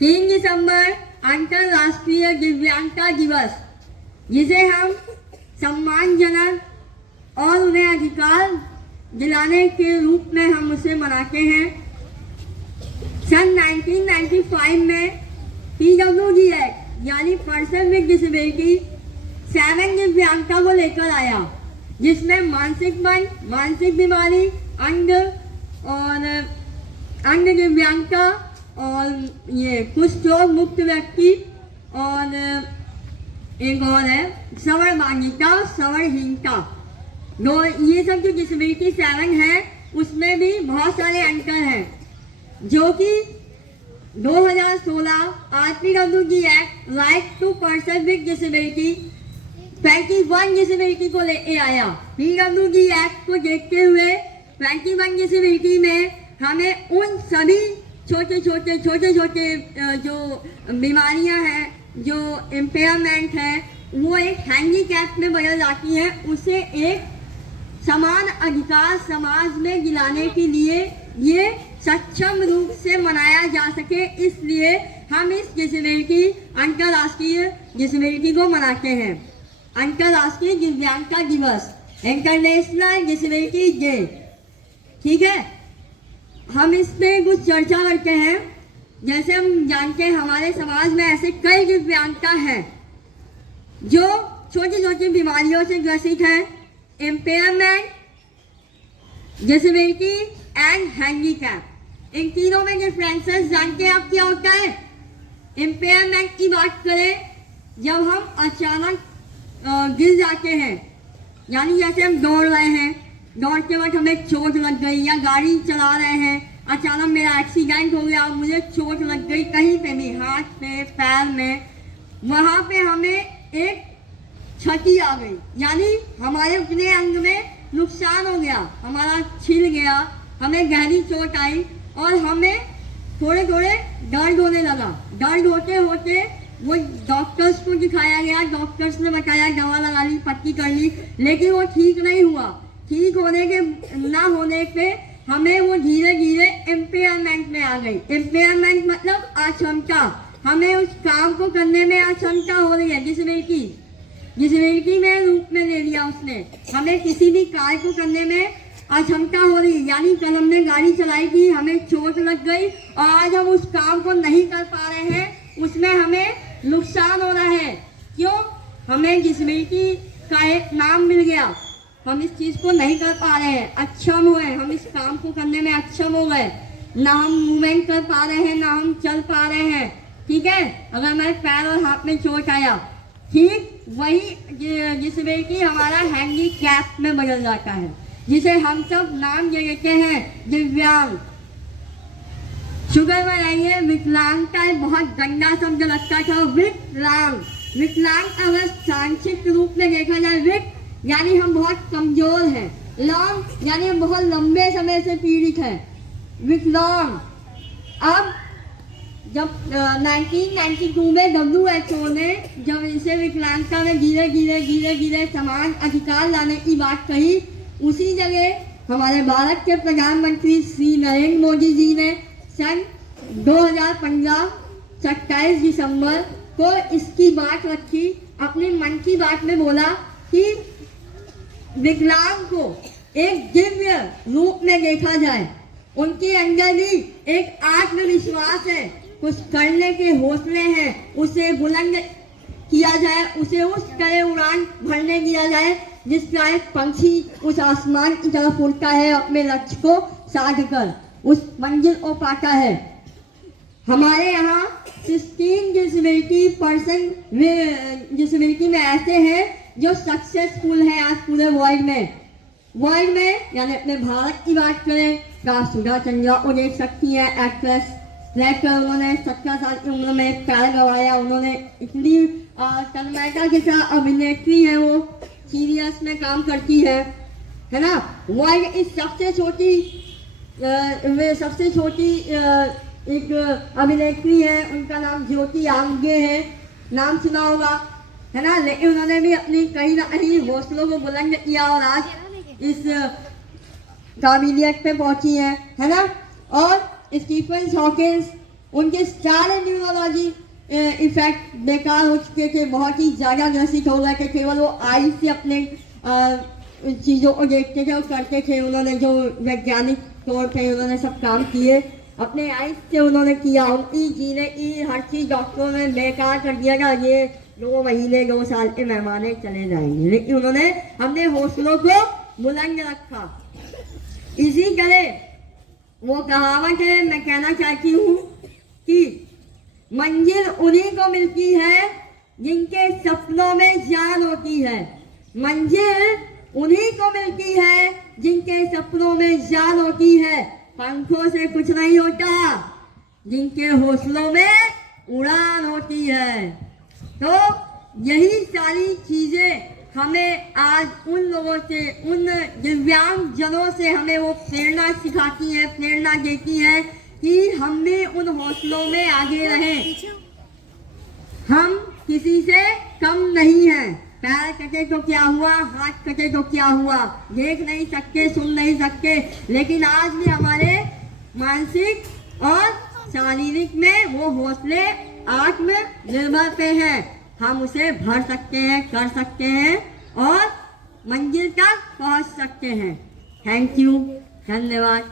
3 दिसंबर अंतर्राष्ट्रीय दिव्यांगता दिवस, जिसे हम सम्मानजनक और उन्हें अधिकार दिलाने के रूप में हम उसे मनाते हैं। सन 1995 में PWD एक्ट यानी पर्सन विद डिसेबिलिटी 7 दिव्यांगता को लेकर आया, जिसमें मानसिक बीमारी, अंग दिव्यांगता और ये कुछ रोग मुक्त व्यक्ति और एक और है श्रवणमान्यता, श्रवणहीनता। ये सब जो डिसेबिलिटी 7 है उसमें भी बहुत सारे अंतर हैं, जो कि 2016 RPWD act right to person with disability 21 disability को लेके आया। PWD एक्ट को देखते हुए 21 डिसेबिलिटी में हमें उन सभी छोटे छोटे जो बीमारियां हैं, जो इम्पेयरमेंट है, वो एक हैंडीकैप में बदल जाती है। उसे एक समान अधिकार समाज में दिलाने के लिए ये सक्षम रूप से मनाया जा सके, इसलिए हम इस डिसेबिलिटी अंतर्राष्ट्रीय डिसेबिलिटी को मनाते हैं। अंतर्राष्ट्रीय दिव्यांगता दिवस, इंटरनेशनल डिसेबिलिटी डे। ठीक है, हम इस पे कुछ चर्चा करते हैं। जैसे हम जानते हैं हमारे समाज में ऐसे कई दिव्यांगता हैं जो छोटी छोटी बीमारियों से ग्रसित हैं। इम्पेयरमेंट, डिसेबिलिटी एंड हैंडीकैप, इन तीनों में डिफरेंसेस जानते हैं आप क्या होता है। इम्पेयरमेंट की बात करें, जब हम अचानक गिर जाते हैं, यानी जैसे हम दौड़ रहे हैं, दौड़ते वक्त हमें चोट लग गई, या गाड़ी चला रहे हैं, अचानक मेरा एक्सीडेंट हो गया, मुझे चोट लग गई कहीं पे भी, हाथ पे, पैर में, वहाँ पे हमें एक क्षति आ गई, यानी हमारे उतने अंग में नुकसान हो गया, हमारा छिल गया, हमें गहरी चोट आई और हमें थोड़े दर्द होने लगा। दर्द होते होते वो डॉक्टर्स को दिखाया गया, डॉक्टर्स ने बताया, दवा लगा ली, पट्टी कर ली, लेकिन वो ठीक नहीं हुआ। ठीक होने के ना होने पे हमें वो धीरे धीरे इम्पेयरमेंट में आ गई। इम्पेयरमेंट मतलब अक्षमता, हमें उस काम को करने में अक्षमता हो रही है। डिसेबिलिटी में रूप में ले लिया उसने, हमें किसी भी कार्य को करने में अक्षमता हो रही है। यानी कल हमने गाड़ी चलाई थी, हमें चोट लग गई और आज हम उस काम को नहीं कर पा रहे हैं, उसमें हमें नुकसान हो रहा है। क्यों? हमें डिसेबिलिटी का एक नाम मिल गया, हम इस चीज को नहीं कर पा रहे हैं, अक्षम हुए, हम इस काम को करने में अक्षम हो गए, ना हम मूवमेंट कर पा रहे हैं, ना हम चल पा रहे हैं। ठीक है, अगर मेरे पैर और हाथ में चोट आया, ठीक वही डिसेबिलिटी हमारा हैंडीकैप में बदल जाता है, जिसे हम सब नाम दे देते हैं दिव्यांग। शुगर में रहिए, विकलांगता एक बहुत गंदा शब्द लगता था। विकलांग अगर सांख्यिक रूप में देखा जाए, विक यानी हम बहुत कमजोर हैं, लॉन्ग यानी हम बहुत लंबे समय से पीड़ित हैं, विकलांग। अब जब 1992 में WHO ने जब इसे विकलांगता में धीरे धीरे समान अधिकार लाने की बात कही, उसी जगह हमारे भारत के प्रधानमंत्री श्री नरेंद्र मोदी जी ने सन 2015 27 दिसंबर को इसकी बात रखी, अपनी मन की बात में बोला कि विकलांग को एक दिव्य रूप में देखा जाए, उनके अंदर भी एक आत्मविश्वास है, कुछ करने के हौसले हैं, उसे बुलंद किया जाए, उसे उस तरह उड़ान भरने दिया जाए जिस तरह एक पंछी उस आसमान की तरफ उड़ता है, अपने लक्ष्य को साध कर उस मंजिल को पाता है। हमारे यहाँ 16 डिसेबिलिटी में ऐसे हैं जो सक्सेसफुल हैं आज पूरे वर्ल्ड में, यानी अपने भारत की बात करें तो सुधा चंद्रा को देख सकती है, एक्ट्रेस रहकर उन्होंने 17 साल की उम्र में पैर गवाया। उन्होंने इतनी तन्मयता के साथ अभिनेत्री है, वो सीरियस में काम करती है ना। वर्ल्ड की सबसे छोटी एक अभिनेत्री है, उनका नाम ज्योति आमगे है, नाम सुना होगा, है ना। लेकिन उन्होंने भी अपनी कहीं ना कहीं हौसलों को बुलंद किया और आज इस काबिलियत पे पहुंची है ना। और स्टीफन हॉकिंस, उनके सारे न्यूरोलॉजी इफेक्ट बेकार हो चुके थे, बहुत ही ज़्यादा ग्रसित हो गए थे। केवल वो आई से अपने चीज़ों को देखते थे और करते थे। उन्होंने जो वैज्ञानिक तौर पे उन्होंने सब काम किए, अपने आई से उन्होंने किया। उनकी जीने की हर चीज़ डॉक्टरों ने बेकार कर दिया था। ये 2 महीने 2 साल के मेहमाने चले जाएंगे, लेकिन उन्होंने हमने हौसलों को बुलंद रखा। इसी तरह वो कहावत है, मैं कहना चाहती हूँ कि मंजिल उन्हीं को मिलती है जिनके सपनों में जान होती है। मंजिल उन्हीं को मिलती है जिनके सपनों में जान होती है। पंखों से कुछ नहीं होता, जिनके हौसलों में उड़ान होती है। तो यही सारी चीजें हमें आज उन लोगों से, उन दिव्यांग जनों से हमें वो प्रेरणा सिखाती है, प्रेरणा देती है कि हम भी उन हौसलों में आगे रहें। हम किसी से कम नहीं हैं। पैर कटे तो क्या हुआ, हाथ कटे तो क्या हुआ, देख नहीं सकते, सुन नहीं सकते, लेकिन आज भी हमारे मानसिक और शारीरिक में वो हौसले आत्मनिर्भर पे हैं। हम उसे भर सकते हैं, कर सकते हैं और मंजिल तक पहुंच सकते हैं। थैंक यू, धन्यवाद।